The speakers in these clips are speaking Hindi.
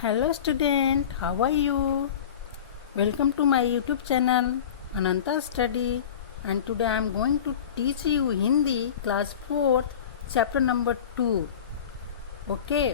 Hello student, how are you? Welcome to my YouTube channel Ananta Study, and today I am going to teach you Hindi class 4th chapter number 2. Okay,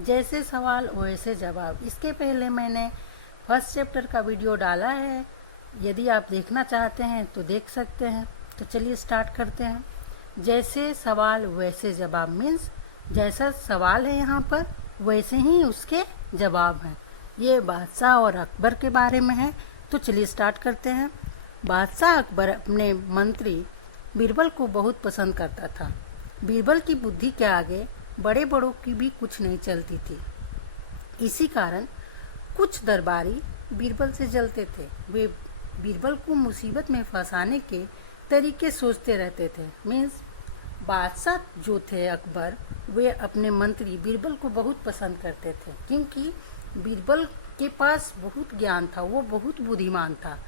जैसे सवाल वैसे जवाब। इसके पहले मैंने फर्स्ट चैप्टर का वीडियो डाला है, यदि आप देखना चाहते हैं तो देख सकते हैं। तो चलिए स्टार्ट करते हैं। जैसे सवाल वैसे जवाब मीन्स जैसा सवाल है यहाँ पर वैसे ही उसके जवाब हैं। ये बादशाह और अकबर के बारे में है। तो चलिए स्टार्ट करते हैं। बादशाह अकबर अपने मंत्री बीरबल को बहुत पसंद करता था। बीरबल की बुद्धि के आगे बड़े बड़ों की भी कुछ नहीं चलती थी। इसी कारण कुछ दरबारी बीरबल से जलते थे। वे बीरबल को मुसीबत में फंसाने के तरीके सोचते रहते थे। मीन्स बादशाह जो थे अकबर, वे अपने मंत्री बीरबल को बहुत पसंद करते थे, क्योंकि बीरबल के पास बहुत ज्ञान था, वो बहुत बुद्धिमान था।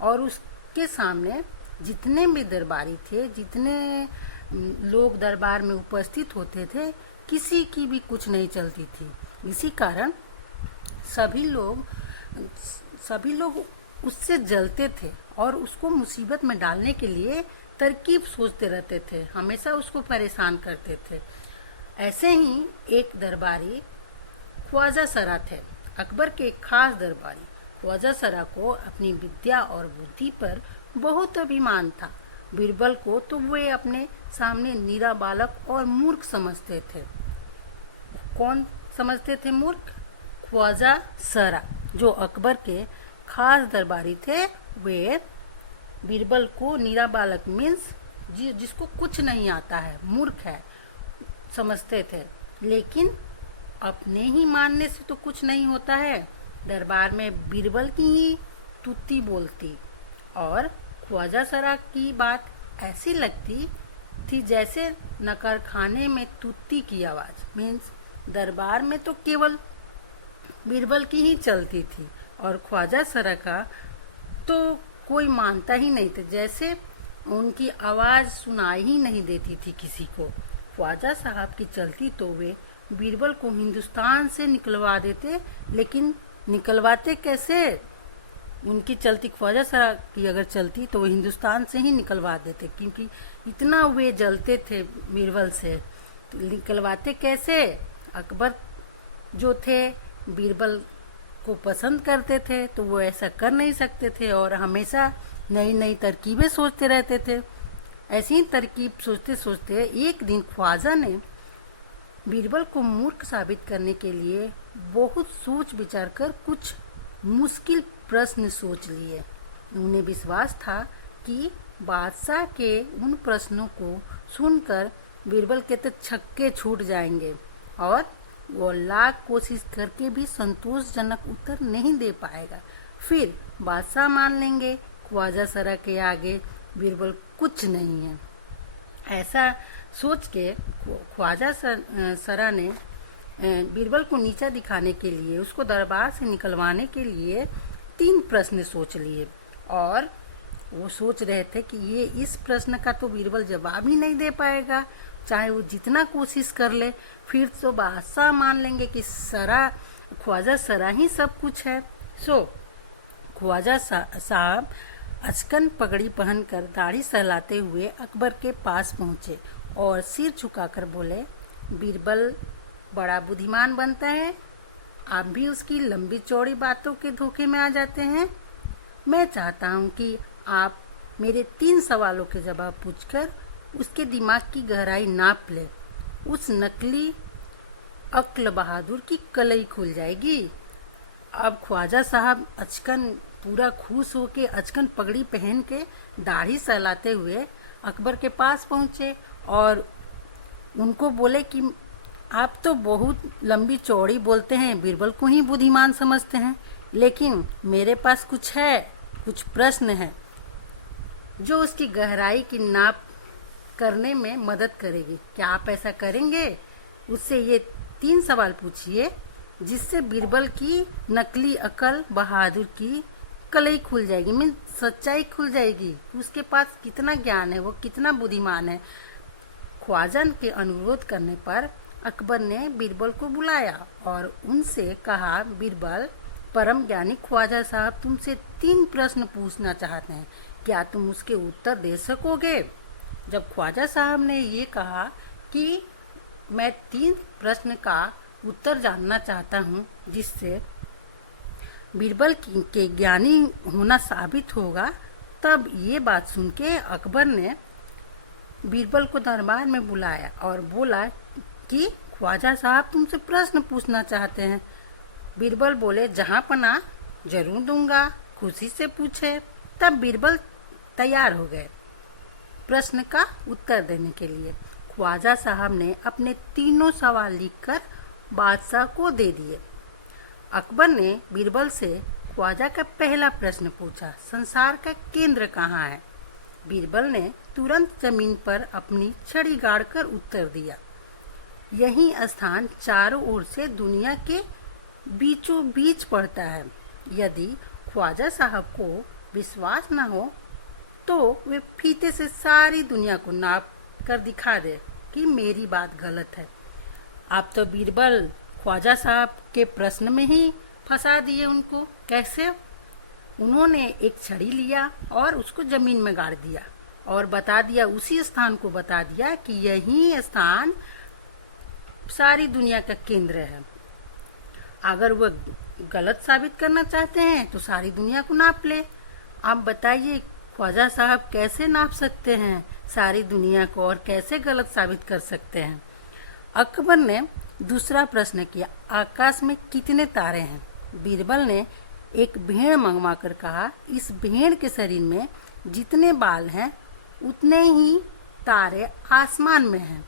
और उसके सामने जितने भी दरबारी थे, जितने लोग दरबार में उपस्थित होते थे, किसी की भी कुछ नहीं चलती थी। इसी कारण सभी लोग उससे जलते थे और उसको मुसीबत में डालने के लिए तरकीब सोचते रहते थे, हमेशा उसको परेशान करते थे। ऐसे ही एक दरबारी ख्वाजा सरा थे, अकबर के खास दरबारी। ख्वाजा सरा को अपनी विद्या और बुद्धि पर बहुत अभिमान था। बीरबल को तो वे अपने सामने नीरा बालक और मूर्ख समझते थे। कौन समझते थे मूर्ख? ख्वाजा सरा, जो अकबर के खास दरबारी थे। वे बीरबल को नीरा बालक मीन्स जिसको कुछ नहीं आता है, मूर्ख है, समझते थे। लेकिन अपने ही मानने से तो कुछ नहीं होता है। दरबार में बीरबल की ही तुत्ती बोलती और ख्वाजा सरा की बात ऐसी लगती थी जैसे नकरखाने में तुत्ती की आवाज़। मीन्स दरबार में तो केवल बीरबल की ही चलती थी और ख्वाजा सरा का तो कोई मानता ही नहीं था, जैसे उनकी आवाज़ सुनाई ही नहीं देती थी किसी को। ख्वाजा साहब की चलती तो वे बीरबल को हिंदुस्तान से निकलवा देते, लेकिन निकलवाते कैसे? उनकी चलती ख्वाजा सरा की अगर चलती तो वो हिंदुस्तान से ही निकलवा देते, क्योंकि इतना वे जलते थे बीरबल से। तो निकलवाते कैसे? अकबर जो थे बीरबल को पसंद करते थे, तो वो ऐसा कर नहीं सकते थे और हमेशा नई नई तरकीबें सोचते रहते थे। ऐसी ही तरकीब सोचते सोचते एक दिन ख्वाजा ने बीरबल को मूर्ख साबित करने के लिए बहुत सोच विचार कर कुछ मुश्किल प्रश्न सोच लिए। उन्हें विश्वास था कि बादशाह के उन प्रश्नों को सुनकर बीरबल के तो छक्के छूट जाएंगे और वो लाख कोशिश करके भी संतोषजनक उत्तर नहीं दे पाएगा। फिर बादशाह मान लेंगे ख्वाजा सरा के आगे बीरबल कुछ नहीं है। ऐसा सोच के ख्वाजा सरा ने बीरबल को नीचा दिखाने के लिए, उसको दरबार से निकलवाने के लिए 3 प्रश्न सोच लिए। और वो सोच रहे थे कि ये इस प्रश्न का तो बीरबल जवाब ही नहीं दे पाएगा, चाहे वो जितना कोशिश कर ले। फिर तो बादशाह मान लेंगे कि ख्वाजा सरा ही सब कुछ है। सो ख्वाजा साहब अचकन पगड़ी पहनकर दाढ़ी सहलाते हुए अकबर के पास पहुँचे और सिर झुकाकर बोले, बीरबल बड़ा बुद्धिमान बनता है, आप भी उसकी लंबी चौड़ी बातों के धोखे में आ जाते हैं। मैं चाहता हूँ कि आप मेरे 3 सवालों के जवाब पूछकर उसके दिमाग की गहराई नाप ले। उस नकली अक्ल बहादुर की कलई खुल जाएगी। अब ख्वाजा साहब अचकन पूरा खुश होके अचकन पगड़ी पहन के दाढ़ी सहलाते हुए अकबर के पास पहुँचे और उनको बोले कि आप तो बहुत लंबी चौड़ी बोलते हैं, बीरबल को ही बुद्धिमान समझते हैं, लेकिन मेरे पास कुछ है, कुछ प्रश्न है जो उसकी गहराई की नाप करने में मदद करेगी। क्या आप ऐसा करेंगे? उससे ये 3 सवाल पूछिए जिससे बीरबल की नकली अकल बहादुर की कलई खुल जाएगी, मीन सच्चाई खुल जाएगी, उसके पास कितना ज्ञान है, वो कितना बुद्धिमान है। ख्वाजा के अनुरोध करने पर अकबर ने बीरबल को बुलाया और उनसे कहा, बीरबल, परम ज्ञानी ख्वाजा साहब तुमसे 3 प्रश्न पूछना चाहते हैं, क्या तुम उसके उत्तर दे सकोगे? जब ख्वाजा साहब ने ये कहा कि मैं 3 प्रश्न का उत्तर जानना चाहता हूँ जिससे बीरबल के ज्ञानी होना साबित होगा, तब ये बात सुन के अकबर ने बीरबल को दरबार में बुलाया और बोला कि ख्वाजा साहब तुमसे प्रश्न पूछना चाहते हैं। बीरबल बोले, जहाँ पना जरूर दूंगा, खुशी से पूछे। तब बीरबल तैयार हो गए प्रश्न का उत्तर देने के लिए। ख्वाजा साहब ने अपने 3 सवाल लिखकर बादशाह को दे दिए। अकबर ने बीरबल से ख्वाजा का पहला प्रश्न पूछा, संसार का केंद्र कहाँ है? बीरबल ने तुरंत जमीन पर अपनी छड़ी गाड़कर उत्तर दिया, यही स्थान चारों ओर से दुनिया के बीचों बीच पड़ता है। यदि ख्वाजा साहब को विश्वास न हो तो वे फीते से सारी दुनिया को नाप कर दिखा दे कि मेरी बात गलत है। आप तो बीरबल ख्वाजा साहब के प्रश्न में ही फंसा दिए उनको। कैसे? उन्होंने एक छड़ी लिया और उसको जमीन में गाड़ दिया और बता दिया, उसी स्थान को बता दिया कि यही स्थान सारी दुनिया का केंद्र है। अगर वह गलत साबित करना चाहते हैं तो सारी दुनिया को नाप ले। आप बताइए ख्वाजा साहब कैसे नाप सकते हैं सारी दुनिया को और कैसे गलत साबित कर सकते हैं? अकबर ने दूसरा प्रश्न किया, आकाश में कितने तारे हैं? बीरबल ने एक भेड़ मंगवा कर कहा, इस भेड़ के शरीर में जितने बाल हैं उतने ही तारे आसमान में हैं।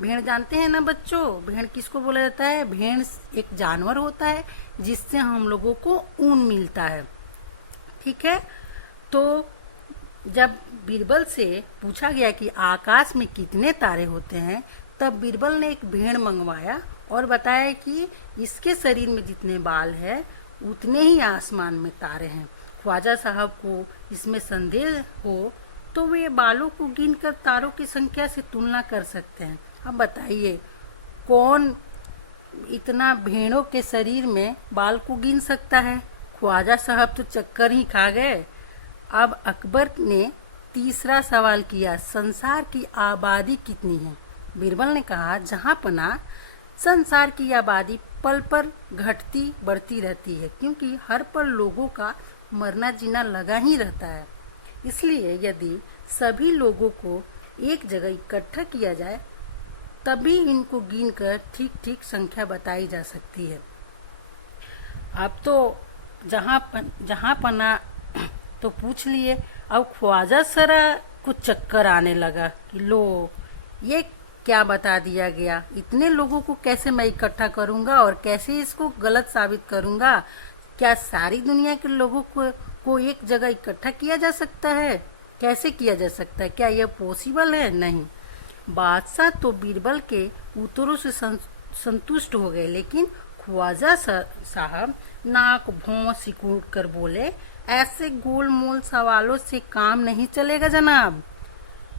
भेड़ जानते हैं ना बच्चों, भेड़ किसको बोला जाता है? भेड़ एक जानवर होता है जिससे हम लोगों को ऊन मिलता है। ठीक है, तो जब बीरबल से पूछा गया कि आकाश में कितने तारे होते हैं, तब बीरबल ने एक भेड़ मंगवाया और बताया कि इसके शरीर में जितने बाल है उतने ही आसमान में तारे हैं। ख्वाजा साहब को इसमें संदेह हो तो वे बालों को गिनकर तारों की संख्या से तुलना कर सकते हैं। अब बताइए कौन इतना भेड़ों के शरीर में बाल को गिन सकता है? ख्वाजा साहब तो चक्कर ही खा गए। अब अकबर ने तीसरा सवाल किया, संसार की आबादी कितनी है? बीरबल ने कहा, जहाँ पना संसार की आबादी पल पर घटती बढ़ती रहती है, क्योंकि हर पल लोगों का मरना जीना लगा ही रहता है। इसलिए यदि सभी लोगों को एक जगह इकट्ठा किया जाए तभी इनको गिनकर ठीक ठीक संख्या बताई जा सकती है। अब तो जहाँ पना तो पूछ लिए। अब ख्वाजा सरा को चक्कर आने लगा कि लो ये क्या बता दिया गया, इतने लोगों को कैसे मैं इकट्ठा करूंगा और कैसे इसको गलत साबित करूंगा? क्या सारी दुनिया के लोगों को एक जगह इकट्ठा किया जा सकता है? कैसे किया जा सकता है? क्या यह पॉसिबल है? नहीं। बादशाह तो बीरबल के उत्तरों से संतुष्ट हो गए, लेकिन ख्वाजा साहब नाक भौं सिकुड़ कर बोले, ऐसे गोल मोल सवालों से काम नहीं चलेगा जनाब।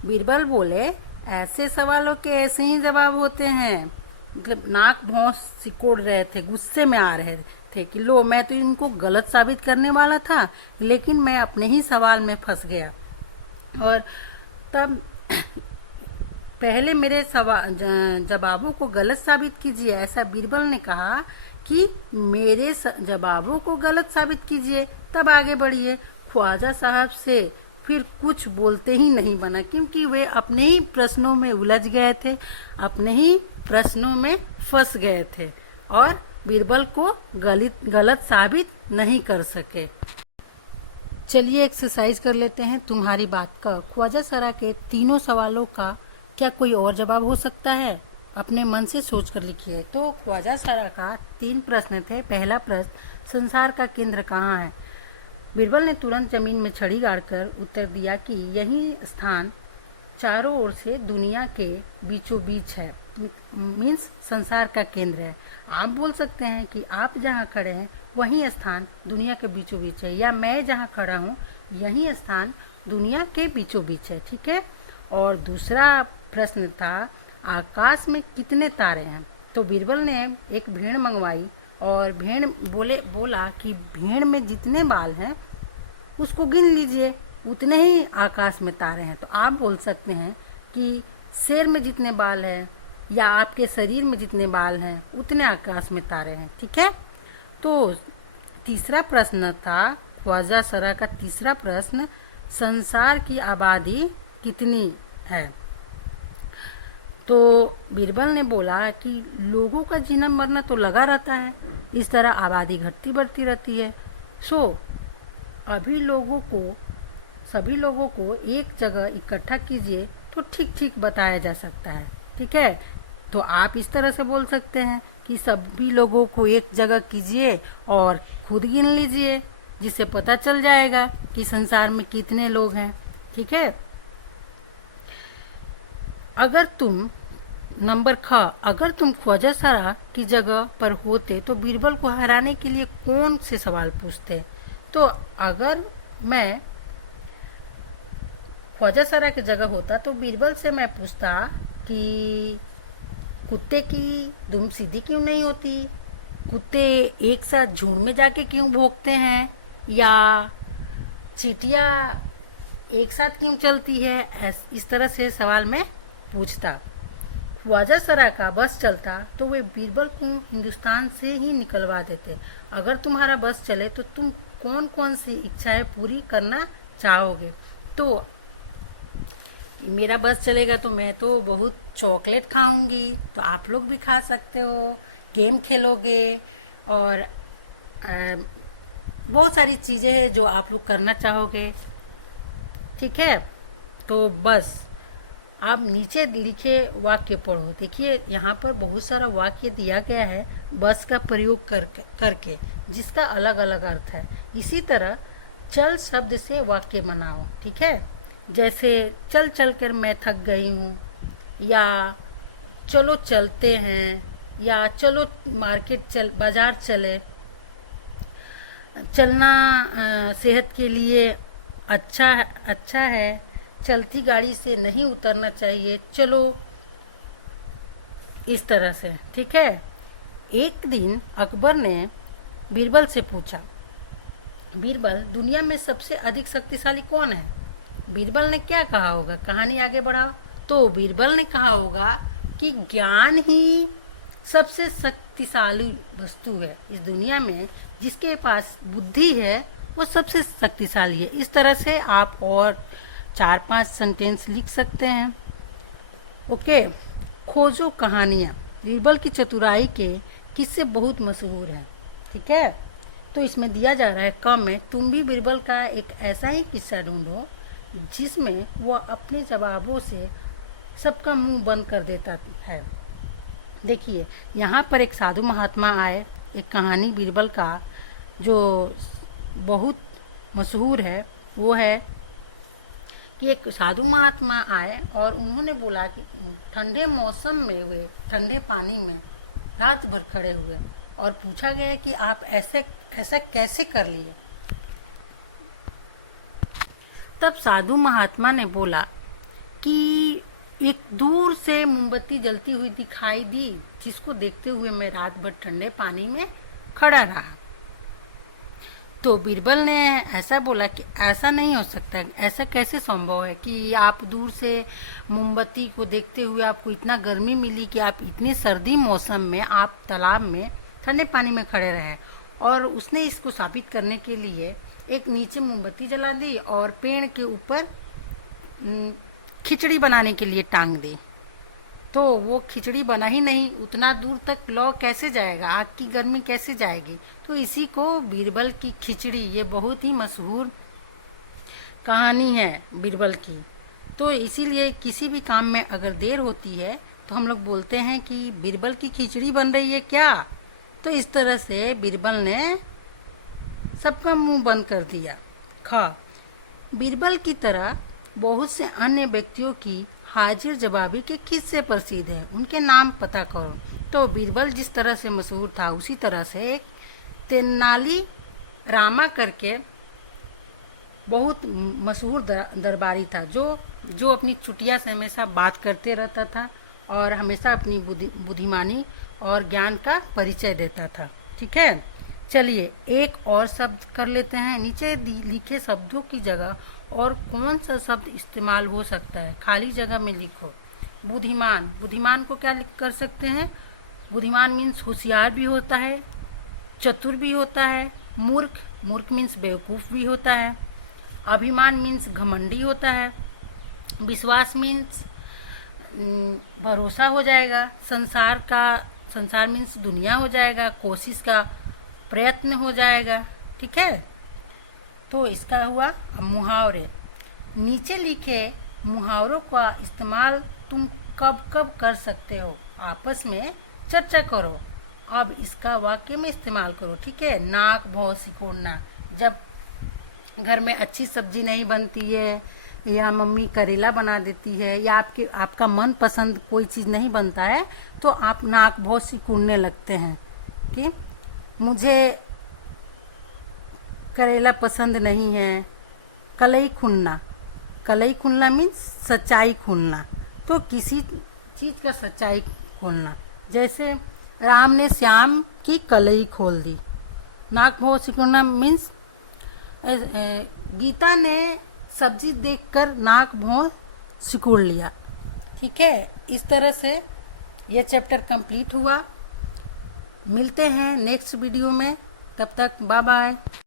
बीरबल बोले, ऐसे सवालों के ऐसे ही जवाब होते हैं। मतलब नाक भौं सिकोड़ रहे थे, गुस्से में आ रहे थे कि लो मैं तो इनको गलत साबित करने वाला था, लेकिन मैं अपने ही सवाल में फंस गया। और तब पहले मेरे जवाबों को गलत साबित कीजिए, ऐसा बीरबल ने कहा कि मेरे जवाबों को गलत साबित कीजिए तब आगे बढ़िए। ख्वाजा साहब से फिर कुछ बोलते ही नहीं बना, क्योंकि वे अपने ही प्रश्नों में उलझ गए थे, अपने ही प्रश्नों में फंस गए थे और बीरबल को गलत साबित नहीं कर सके। चलिए एक्सरसाइज कर लेते हैं तुम्हारी बात का। ख्वाजा सरा के तीनों सवालों का क्या कोई और जवाब हो सकता है? अपने मन से सोच कर लिखिए। तो ख्वाजा सरा का 3 प्रश्न थे। पहला प्रश्न, संसार का केंद्र कहाँ है? बीरबल ने तुरंत जमीन में छड़ी गाड़कर उत्तर दिया कि यही स्थान चारों ओर से दुनिया के बीचों बीच है, मीन्स संसार का केंद्र है। आप बोल सकते हैं कि आप जहाँ खड़े हैं वही स्थान दुनिया के बीचों बीच है, या मैं जहाँ खड़ा हूँ यही स्थान दुनिया के बीचों बीच है। ठीक है। और दूसरा प्रश्न था, आकाश में कितने तारे हैं? तो बीरबल ने एक भेड़ मंगवाई और भेड़ बोला कि भेड़ में जितने बाल हैं उसको गिन लीजिए, उतने ही आकाश में तारे हैं। तो आप बोल सकते हैं कि शेर में जितने बाल हैं या आपके शरीर में जितने बाल हैं उतने आकाश में तारे हैं। ठीक है। तो तीसरा प्रश्न था ख्वाजा सरा का तीसरा प्रश्न, संसार की आबादी कितनी है? तो बीरबल ने बोला कि लोगों का जीना मरना तो लगा रहता है, इस तरह आबादी घटती बढ़ती रहती है। सभी लोगों को एक जगह इकट्ठा कीजिए तो ठीक ठीक बताया जा सकता है। ठीक है। तो आप इस तरह से बोल सकते हैं कि सभी लोगों को एक जगह कीजिए और खुद गिन लीजिए, जिससे पता चल जाएगा कि संसार में कितने लोग हैं। ठीक है। अगर तुम ख्वाजा सरा की जगह पर होते तो बीरबल को हराने के लिए कौन से सवाल पूछते? तो अगर मैं ख्वाजा सरा की जगह होता तो बीरबल से मैं पूछता कि कुत्ते की दुम सीधी क्यों नहीं होती? कुत्ते एक साथ झुंड में जाके क्यों भौंकते हैं? या चींटियां एक साथ क्यों चलती है? इस तरह से सवाल मैं पूछता। ख्वाजा सरा का बस चलता तो वे बीरबल को हिंदुस्तान से ही निकलवा देते। अगर तुम्हारा बस चले तो तुम कौन कौन सी इच्छाएं पूरी करना चाहोगे? तो मेरा बस चलेगा तो मैं तो बहुत चॉकलेट खाऊंगी, तो आप लोग भी खा सकते हो, गेम खेलोगे और बहुत सारी चीज़ें हैं जो आप लोग करना चाहोगे। ठीक है। तो बस आप नीचे लिखे वाक्य पढ़ो। देखिए यहाँ पर बहुत सारा वाक्य दिया गया है बस का प्रयोग करके जिसका अलग अलग अर्थ है। इसी तरह चल शब्द से वाक्य बनाओ। ठीक है। जैसे चल चल कर मैं थक गई हूँ, या चलो चलते हैं, या चलो बाजार चले। चलना सेहत के लिए अच्छा है, चलती गाड़ी से नहीं उतरना चाहिए, चलो, इस तरह से। ठीक है। एक दिन अकबर ने बीरबल से पूछा, बीरबल दुनिया में सबसे अधिक शक्तिशाली कौन है? बीरबल ने क्या कहा होगा? कहानी आगे बढ़ाओ। तो बीरबल ने कहा होगा कि ज्ञान ही सबसे शक्तिशाली वस्तु है इस दुनिया में, जिसके पास बुद्धि है वो सबसे शक्तिशाली है। इस तरह से आप और 4-5 सेंटेंस लिख सकते हैं। ओके। खोजो कहानियाँ। बीरबल की चतुराई के किस्से बहुत मशहूर हैं। ठीक है। तो इसमें दिया जा रहा है कम में तुम भी बीरबल का एक ऐसा ही किस्सा ढूंढो जिसमें वह अपने जवाबों से सबका मुंह बंद कर देता है। देखिए यहाँ पर एक साधु महात्मा आए, एक कहानी बीरबल का जो बहुत मशहूर है वो है कि एक साधु महात्मा आए और उन्होंने बोला कि ठंडे मौसम में वे ठंडे पानी में रात भर खड़े हुए और पूछा गया कि आप ऐसा कैसे कर लिए? तब साधु महात्मा ने बोला कि एक दूर से मोमबत्ती जलती हुई दिखाई दी, जिसको देखते हुए मैं रात भर ठंडे पानी में खड़ा रहा। तो बीरबल ने ऐसा बोला कि ऐसा नहीं हो सकता, ऐसा कैसे संभव है कि आप दूर से मोमबत्ती को देखते हुए आपको इतना गर्मी मिली कि आप इतनी सर्दी मौसम में आप तालाब में ठंडे पानी में खड़े रहे? और उसने इसको साबित करने के लिए एक नीचे मोमबत्ती जला दी और पेड़ के ऊपर खिचड़ी बनाने के लिए टांग दी। तो वो खिचड़ी बना ही नहीं, उतना दूर तक लौ कैसे जाएगा, आग की गर्मी कैसे जाएगी? तो इसी को बीरबल की खिचड़ी, ये बहुत ही मशहूर कहानी है बीरबल की। तो इसीलिए किसी भी काम में अगर देर होती है तो हम लोग बोलते हैं कि बीरबल की खिचड़ी बन रही है क्या? तो इस तरह से बीरबल ने सबका मुंह बंद कर दिया। बीरबल की तरह बहुत से अन्य व्यक्तियों की हाजिर जवाबी के किस्से प्रसिद्ध है, उनके नाम पता करो। तो बीरबल जिस तरह से मशहूर था उसी तरह से एक तेनाली रामा करके बहुत मशहूर दरबारी था जो अपनी चुटिया से हमेशा बात करते रहता था और हमेशा अपनी बुद्धिमानी और ज्ञान का परिचय देता था। ठीक है, चलिए एक और शब्द कर लेते हैं। नीचे लिखे शब्दों की जगह और कौन सा शब्द इस्तेमाल हो सकता है, खाली जगह में लिखो। बुद्धिमान, बुद्धिमान को क्या कर सकते हैं? बुद्धिमान मीन्स होशियार भी होता है, चतुर भी होता है। मूर्ख, मूर्ख मीन्स बेवकूफ़ भी होता है। अभिमान मीन्स घमंडी होता है। विश्वास मीन्स भरोसा हो जाएगा। संसार मीन्स दुनिया हो जाएगा। कोशिश का प्रयत्न हो जाएगा। ठीक है, तो इसका हुआ। अब मुहावरे, नीचे लिखे मुहावरों का इस्तेमाल तुम कब कब कर सकते हो, आपस में चर्चा करो। अब इसका वाक्य में इस्तेमाल करो। ठीक है, नाक भौं सिकोड़ना, जब घर में अच्छी सब्जी नहीं बनती है या मम्मी करेला बना देती है या आपका मन पसंद कोई चीज़ नहीं बनता है तो आप नाक भौं सिकोड़ने लगते हैं कि मुझे करेला पसंद नहीं है। कलई खुलना, कलई खुलना मीन्स सच्चाई खुलना, तो किसी चीज़ का सच्चाई खोलना। जैसे राम ने श्याम की कलई खोल दी। नाक भौं सिकोड़ना मीन्स गीता ने सब्जी देखकर नाक भौं सिकोड़ लिया। ठीक है, इस तरह से यह चैप्टर कंप्लीट हुआ। मिलते हैं नेक्स्ट वीडियो में, तब तक बाय बाय।